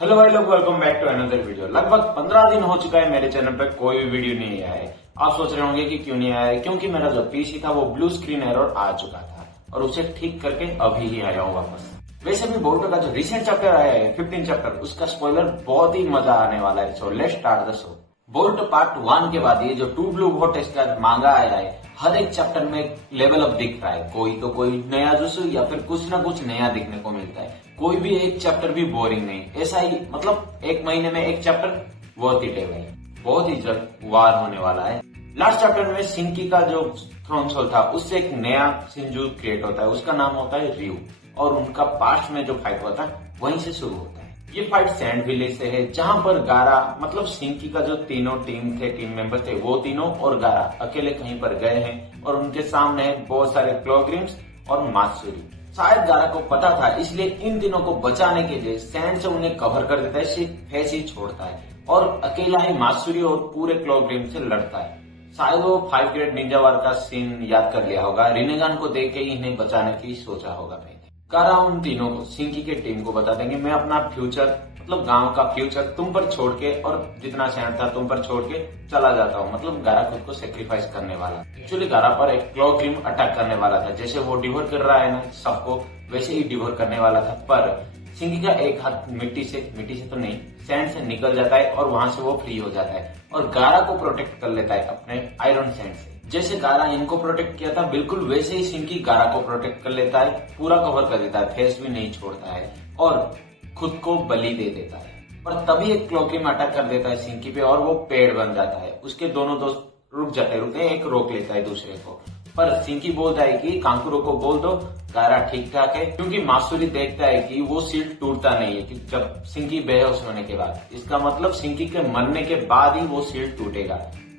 Hello भाई लोग, welcome back to another video. लगभग 15 दिन हो चुका है मेरे चैनल पे कोई भी वीडियो नहीं आया है। आप सोच रहे होंगे कि क्यों नहीं आया है, क्योंकि मेरा जो पीसी था वो ब्लू स्क्रीन एरर आ चुका था और उसे ठीक करके अभी ही आया हूँ वापस। वैसे भी बोरुटो का जो रिसेंट चैप्टर आया है 15 चैप्टर, उसका स्पॉइलर बहुत ही मजा आने वाला है। So let's start the show. Boruto part 1 के बाद ये जो टू ब्लू वोर्टेक्स का मांगा आया है, हर एक चैप्टर में लेवल अप दिख रहा है। कोई नया जुस्सु या फिर कुछ ना कुछ नया दिखने को मिलता है। कोई भी एक चैप्टर भी बोरिंग नहीं, ऐसा ही मतलब एक महीने में एक चैप्टर वर्थ इट है भाई। बहुत ही जल्द वार होने वाला है। लास्ट चैप्टर में शिंकी का जो थ्रोन सोल था उससे एक नया शिंजू क्रिएट होता है, उसका नाम होता है रियू, और उनका पास्ट में जो फाइट हुआ था वहीं से शुरू होता है। ये फाइट सैंड विलेज से है, जहां पर गारा मतलब शिंकी का जो तीनों टीम मेंबर थे वो तीनों और गारा अकेले कहीं पर गए हैं और उनके सामने बहुत सारे क्लोग्रिम्स और मात्सुरी। शायद गारा को पता था, इसलिए इन तीनों को बचाने के लिए सैंड से उन्हें कवर कर देता है, सिर्फ फेस ही छोड़ता है और अकेला ही मात्सुरी और पूरे क्लोग्रिम से लड़ता है। शायद वो 5 ग्रेड निंजा वार का सीन याद कर लिया होगा, रिनेगान को देख के ही इन्हें बचाने की सोचा होगा भाई। गारा उन तीनों को शिंकी के टीम को बता देंगे, मैं अपना फ्यूचर मतलब गांव का फ्यूचर तुम पर छोड़ के और जितना सैंड था तुम पर छोड़ के चला जाता हूँ। मतलब गारा खुद को सेक्रीफाइस करने वाला। एक्चुअली गारा पर एक क्लोग्रिम अटैक करने वाला था, जैसे वो डिवोर कर रहा है ना सबको, वैसे ही डिवोर करने वाला था। पर शिंकी का एक हाथ मिट्टी से तो नहीं, सैंड से निकल जाता है और वहां से वो फ्री हो जाता है और गारा को प्रोटेक्ट कर लेता है अपने आयरन सैंड से। जैसे गारा इनको प्रोटेक्ट किया था, बिल्कुल वैसे ही शिंकी गारा को प्रोटेक्ट कर लेता है, पूरा कवर कर देता है, फेस भी नहीं छोड़ता है और खुद को बलि दे देता है। पर तभी एक क्लोग्रिम अटैक कर देता है शिंकी पे और वो पेड़ बन जाता है। उसके दोनों दोस्त रुकते हैं, एक रोक लेता है दूसरे को। पर शिंकी बोलता है कि कांकुरो को बोल दो गारा ठीक ठाक है, क्योंकि मात्सुरी देखता है कि वो शील्ड टूटता नहीं है कि जब शिंकी बेहोश होने के बाद। इसका मतलब शिंकी के मरने के बाद ही वो शील्ड टूटेगा,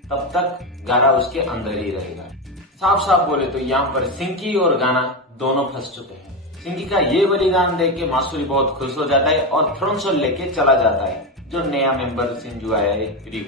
तब तक गारा उसके अंदर ही रहेगा। साफ साफ बोले तो यहाँ पर शिंकी और गाना दोनों फंस चुके हैं। शिंकी का ये बलिदान देख के मात्सुरी बहुत खुश हो जाता है और थ्रोन सोल लेके चला जाता है, जो नया मेंबर शिंजू आया है रियू।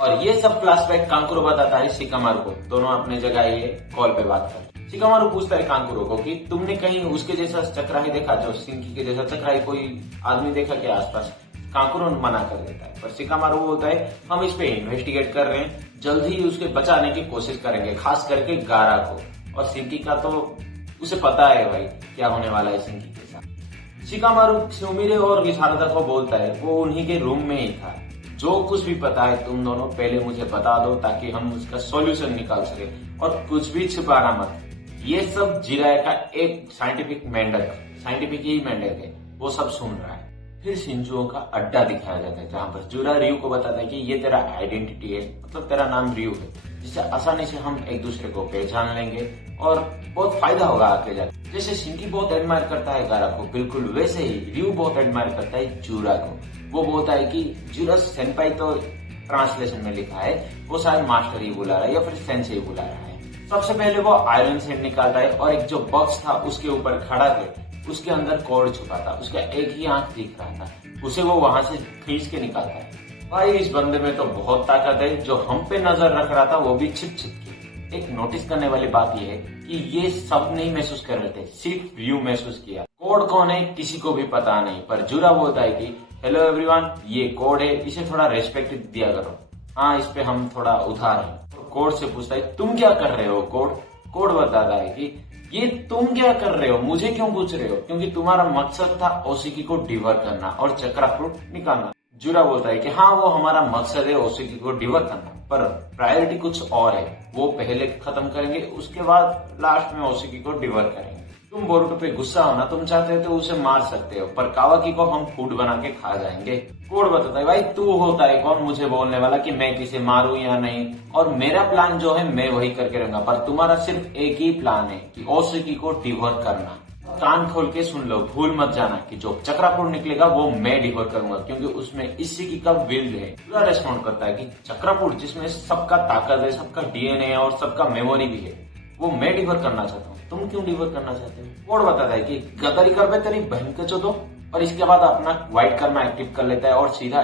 और ये सब फ्लैशबैक कांकुरो बताता है शिकामारू को। दोनों अपने जगह ये कॉल पे बात करते। शिकामारू पूछता है कांकुरो को कि तुमने कहीं उसके जैसा चक्राही देखा, जो शिंकी के जैसा चक्राही कोई आदमी देखा क्या आसपास? कांकुरो मना कर देता है, पर शिकामारू बोलता है हम इस पे इन्वेस्टिगेट कर रहे हैं, जल्द ही उसके बचाने की कोशिश करेंगे, खास करके गारा को। और शिंकी का तो उसे पता है भाई क्या होने वाला है शिंकी के साथ। शिकामारू सुमिरे और विशारदा को बोलता है वो उन्हीं के रूम में ही था, जो कुछ भी पता है तुम दोनों पहले मुझे बता दो ताकि हम उसका सॉल्यूशन निकाल सके, और कुछ भी छुपाना मत। ये सब जिराय का एक साइंटिफिक ही मेंढक है, वो सब सुन रहा है। फिर शिंजुओं का अड्डा दिखाया जाता है, जहाँ पर जुरा रियू को बताता है कि ये तेरा आइडेंटिटी है, मतलब तेरा नाम रियू है, जिससे आसानी से हम एक दूसरे को पहचान लेंगे और बहुत फायदा होगा आगे जाकर। जैसे शिंकी बहुत एडमायर करता है गारा को, बिल्कुल वैसे ही रियू बहुत एडमायर करता है जुरा को। वो बोलता है कि जुरा सेंपाई तो ट्रांसलेशन में लिखा है, वो शायद मास्टर ही बुला रहा है या फिर सेंसे ही बुला रहा है। सबसे पहले वो आयरन सैंड निकालता है और एक जो बॉक्स था उसके ऊपर खड़ा थे, उसके अंदर कोड छुपा था, उसका एक ही आंख दिख रहा था, उसे वो वहां से खींच के निकालता है। भाई इस बंदे में तो बहुत ताकत है, जो हम पे नजर रख रहा था वो भी छिप के। एक नोटिस करने वाली बात यह है कि ये सब नहीं महसूस कर रहे थे, सिर्फ रियू महसूस किया। कोड कौन है किसी को भी पता नहीं, पर जुरा बोलता है कि हेलो एवरीवन, ये कोड है, इसे थोड़ा रेस्पेक्ट दिया करो। हाँ, इस पे हम थोड़ा उधार हैं। तो कोड से पूछता है तुम क्या कर रहे हो कोड? कोड बताता है कि ये तुम क्या कर रहे हो, मुझे क्यों पूछ रहे हो? क्योंकि तुम्हारा मकसद था ओशिकी को डिवर करना और चक्रा फ्रूट निकालना। जुरा बोलता है कि हाँ, वो हमारा मकसद है ओशिकी को डिवर करना, पर प्रायोरिटी कुछ और है, वो पहले खत्म करेंगे, उसके बाद लास्ट में ओशिकी को डिवर करेंगे। तुम बोरुटो पे गुस्सा हो ना, तुम चाहते हो तो उसे मार सकते हो, पर कावाकी को हम फूड बना के खा जाएंगे। कोड बताता है भाई तू होता है कौन मुझे बोलने वाला कि मैं किसे मारूं या नहीं, और मेरा प्लान जो है मैं वही करके रहूंगा, पर तुम्हारा सिर्फ एक ही प्लान है कि ओशिकी को डिवोर करना। कान खोल के सुन लो, भूल मत जाना कि जो चक्रापुर निकलेगा वो मैं डिवोर करूंगा, क्योंकि उसमें इसी का विल है। पूरा रेस्पॉन्ड करता है कि चक्रापुर जिसमें सबका ताकत है, सबका डीएनए है और सबका मेमोरी भी है, वो मैं डिवोर करना चाहता हूँ, तुम क्यों डिवोर करना चाहते हो? कोड बताता है कि गदरी कर बे तेरी बहन के चोदो, और इसके बाद अपना व्हाइट कर्मा एक्टिव कर लेता है और सीधा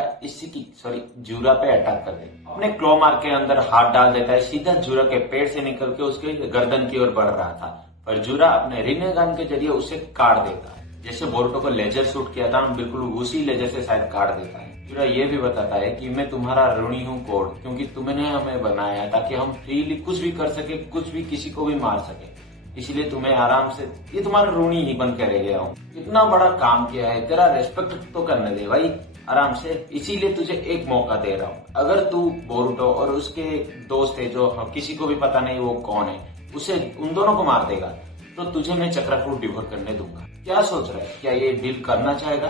जुरा पे अटैक कर देता है। अपने क्लो मार्क के अंदर हाथ डाल देता है, सीधा जुरा के पेट से निकल के उसके गर्दन की ओर बढ़ रहा था, पर जुरा अपने रिनेगान के जरिए उसे काट देता है। जैसे बोरुटो को लेजर सूट किया था, बिल्कुल उसी लेजर से शायद काट देता है। जुरा ये भी बताता है कि मैं तुम्हारा ऋणी हूँ कोड, क्योंकि तुमने हमें बनाया ताकि हम फ्रीली कुछ भी कर सके, कुछ भी किसी को भी मार सके, इसलिए तुम्हें आराम से ये तुम्हारा ऋणी ही बन के रह गया हूँ। इतना बड़ा काम किया है, तेरा रेस्पेक्ट तो करने दे भाई आराम से, इसीलिए तुझे एक मौका दे रहा हूँ। अगर तू बोरुटो और उसके दोस्त है जो किसी को भी पता नहीं वो कौन है, उसे उन दोनों को मार देगा तो तुझे मैं चक्रफ्रूट डिवोर करने दूंगा। क्या सोच रहा है, क्या ये डील करना चाहेगा?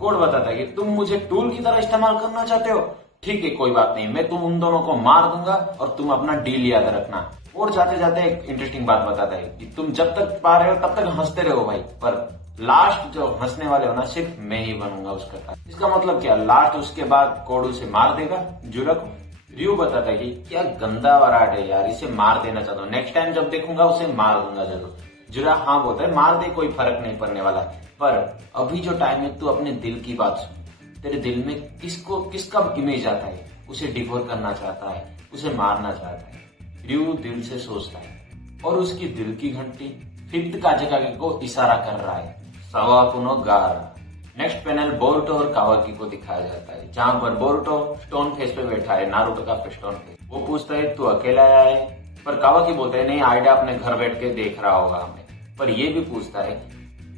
कोड बताता है कि तुम मुझे टूल की तरह इस्तेमाल करना चाहते हो, ठीक है कोई बात नहीं, मैं तुम उन दोनों को मार दूंगा और तुम अपना डील याद रखना। और जाते जाते एक इंटरेस्टिंग बात बताता है कि तुम जब तक पा रहे हो तब तक हंसते रहो भाई, पर लास्ट जो हंसने वाले हो ना सिर्फ मैं ही बनूंगा उसका कारण। इसका मतलब क्या, लास्ट उसके बाद कोड उसे मार देगा जुरा को। रियो बताता है कि क्या गंदा वराट है यार, इसे मार देना चाहता हूँ, नेक्स्ट टाइम जब देखूंगा उसे मार दूंगा जरूर। जुरा हाँ बोलता है मार दे, कोई फर्क नहीं पड़ने वाला, पर अभी जो टाइम है तू अपने दिल की बात सुन। तेरे दिल में किसका इमेज आता है, उसे डिवोर करना चाहता है, उसे मारना चाहता है। रियो दिल से सोचता है और उसकी दिल की घंटी फिफ्थ काजेकागे को इशारा कर रहा है, सवाकुनो गा रहा। नेक्स्ट पैनल बोरुटो और कावाकी को दिखाया जाता है, जहां पर बोरुटो स्टोन फेस पे बैठा है, नारुतो का स्टोन फेस। वो पूछता है तू अकेला आया है, पर कावाकी बोलता है नहीं, आइडा अपने घर बैठ के देख रहा होगा हमें। पर ये भी पूछता है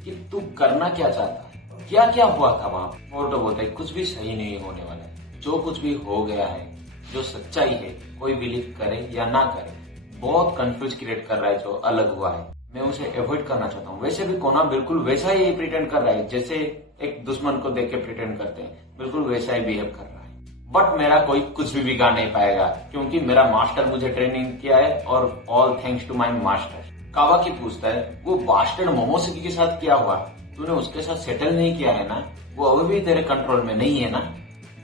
कि तू करना क्या चाहता है, क्या क्या हुआ था वहां। बोरुटो बोलता है कुछ भी सही नहीं होने वाला है, जो कुछ भी हो गया है, जो सच्चाई है, कोई बिलीव करे या ना करे, बहुत कंफ्यूज क्रिएट कर रहा है जो अलग हुआ है, मैं उसे अवॉइड करना चाहता हूँ। वैसे भी कोना बिल्कुल वैसा ही प्रिटेंड कर रहा है, जैसे एक दुश्मन को देख के प्रिटेंड करते हैं, बिल्कुल वैसा ही बिहेव कर रहा है। बट मेरा कोई कुछ भी बिगाड़ नहीं पाएगा, क्योंकि मेरा मास्टर मुझे ट्रेनिंग किया है, और all thanks to my master. Kawaki पूछता है वो बास्टर्ड मोमोसुकी के साथ क्या हुआ, तूने उसके साथ सेटल नहीं किया है ना, वो अभी भी तेरे कंट्रोल में नहीं है ना?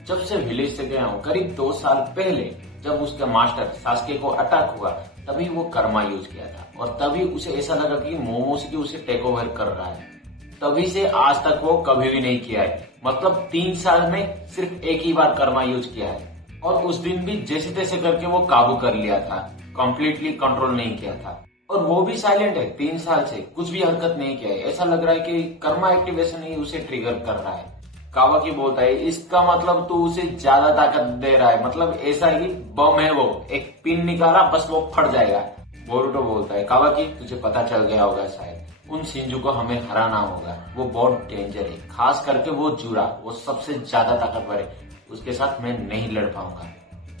जब से विलेज से गया हूँ करीब 2 साल पहले, जब उसका मास्टर सास्के को अटैक हुआ, तभी वो कर्मा यूज किया था, और तभी उसे ऐसा लगा कि मोमोसुकी उसे टेक ओवर कर रहा है। तभी से आज तक वो कभी भी नहीं किया है, मतलब 3 साल में सिर्फ एक ही बार कर्मा यूज किया है, और उस दिन भी जैसे तैसे करके वो काबू कर लिया था, कंप्लीटली कंट्रोल नहीं किया था। और वो भी साइलेंट है, 3 साल से कुछ भी हरकत नहीं किया है, ऐसा लग रहा है कि कर्मा एक्टिवेशन ही उसे ट्रिगर कर रहा है। कावाकी बोलता है इसका मतलब तू उसे ज्यादा ताकत दे रहा है, मतलब ऐसा ही बम है, वो एक पिन निकाला बस वो फट जाएगा। बोरुटो बोलता है कावाकी तुझे पता चल गया होगा शायद, उन शिंजू को हमें हराना होगा, वो बहुत डेंजर है, खास करके वो जुरा, वो सबसे ज्यादा ताकतवर है, उसके साथ मैं नहीं लड़ पाऊंगा,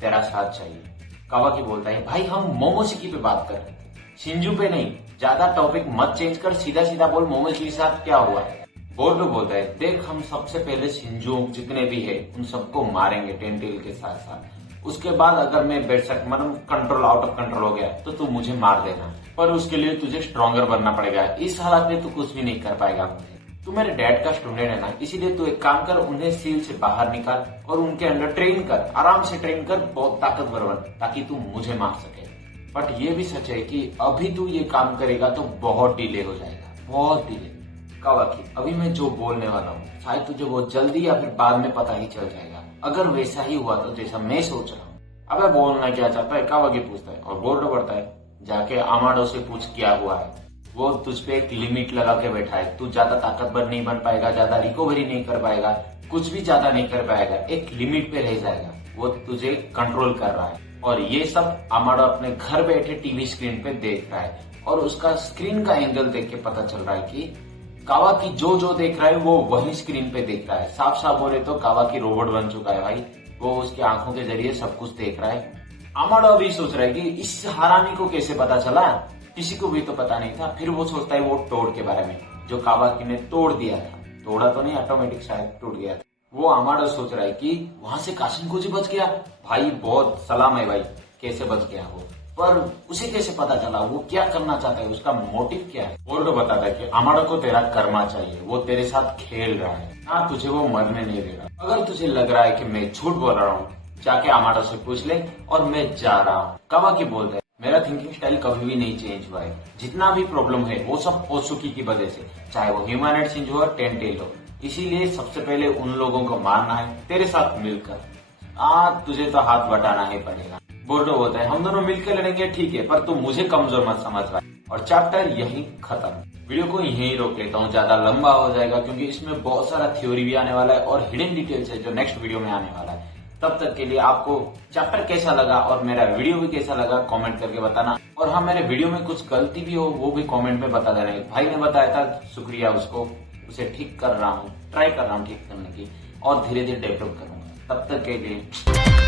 तेरा साथ चाहिए। कावाकी बोलता है भाई हम मोमोसुकी पे बात कर रहे थे, शिंजू पे नहीं, ज्यादा टॉपिक मत चेंज कर, सीधा सीधा बोल मोमोसुकी के साथ क्या हुआ है। बोरुटो बोलता है देख हम सबसे पहले शिंजू जितने भी है उन सबको मारेंगे टेंटेल के साथ साथ, उसके बाद अगर मैं बेशक मतलब कंट्रोल आउट ऑफ कंट्रोल हो गया तो तू मुझे मार देना, पर उसके लिए तुझे स्ट्रॉन्गर बनना पड़ेगा, इस हालत में तू कुछ भी नहीं कर पाएगा मुझे। तू मेरे डैड का स्टूडेंट है ना, इसीलिए तू एक काम कर, उन्हें सील से बाहर निकाल और उनके अंदर ट्रेन कर, आराम से ट्रेन कर, बहुत ताकतवर बन, ताकि तू मुझे मार सके। बट ये भी सच है कि अभी तू ये काम करेगा तो बहुत डिले हो जाएगा, बहुत डिले। कावाकी अभी मैं जो बोलने वाला हूँ शायद तुझे बहुत जल्दी या फिर बाद में पता ही चल जाएगा, अगर वैसा ही हुआ तो जैसा मैं सोच रहा हूँ। अबे बोलना क्या चाहता है, कावाकी पूछता है, और बोरुटो बढ़ता है जाके आमाडो से पूछ क्या हुआ है, वो तुझ पे एक लिमिट लगा के बैठा है, तू ज्यादा ताकतवर नहीं बन पाएगा, ज्यादा रिकवरी नहीं कर पाएगा, कुछ भी ज्यादा नहीं कर पाएगा, एक लिमिट पे रह जाएगा, वो तुझे कंट्रोल कर रहा है। और ये सब आमाडो अपने घर बैठे टीवी स्क्रीन पे देख रहा है, और उसका स्क्रीन का एंगल देख के पता चल रहा है कि कावाकी जो देख रहा है वो वही स्क्रीन पे देख रहा है। साफ साफ बोले तो कावाकी रोबोट बन चुका है भाई, वो उसकी आंखों के जरिए सब कुछ देख रहा है। आमाडो अभी सोच रहा है कि इस हरामी को कैसे पता चला, किसी को भी तो पता नहीं था। फिर वो सोचता है वो तोड़ के बारे में, जो कावाकी ने तोड़ दिया था, तोड़ा तो नहीं, ऑटोमेटिक शायद टूट गया था। वो आमाडो सोच रहा है कि वहां से काशिनकोजी बच गया, भाई बहुत सलाम है भाई, कैसे बच गया वो, पर उसे कैसे पता चला, वो क्या करना चाहता है, उसका मोटिव क्या है। बोरुटो बताता है कि आमाडो को तेरा कर्मा चाहिए, वो तेरे साथ खेल रहा है ना, तुझे वो मरने नहीं दे रहा। अगर तुझे लग रहा है कि मैं झूठ बोल रहा हूँ, जाके आमाडो से पूछ ले, और मैं जा रहा हूँ। कावाकी बोलता है मेरा थिंकिंग स्टाइल कभी भी नहीं चेंज हुआ है, जितना भी प्रॉब्लम है वो सब ओत्सुकी की वजह से, चाहे वो ह्यूमनॉइड शिंजू हो टेंटेल हो, इसीलिए सबसे पहले उन लोगों को मारना है तेरे साथ मिलकर, तुझे तो हाथ बटाना ही पड़ेगा। बोरुटो बोलता है हम दोनों मिलकर लड़ेंगे ठीक है, पर तू मुझे कमजोर मत समझ भाई, और चैप्टर यहीं खत्म। वीडियो को यहीं रोक लेता हूँ, ज्यादा लंबा हो जाएगा क्योंकि इसमें बहुत सारा थ्योरी भी आने वाला है और हिडन डिटेल्स है जो नेक्स्ट वीडियो में आने वाला है। तब तक के लिए आपको चैप्टर कैसा लगा और मेरा वीडियो भी कैसा लगा कमेंट करके बताना। और हाँ, मेरे वीडियो में कुछ गलती भी हो वो भी कमेंट में बता देना। भाई ने बताया था, शुक्रिया उसको, उसे ठीक कर रहा हूँ, ट्राई कर रहा हूँ ठीक करने की और धीरे धीरे डेवलप करूंगा। तब तक के लिए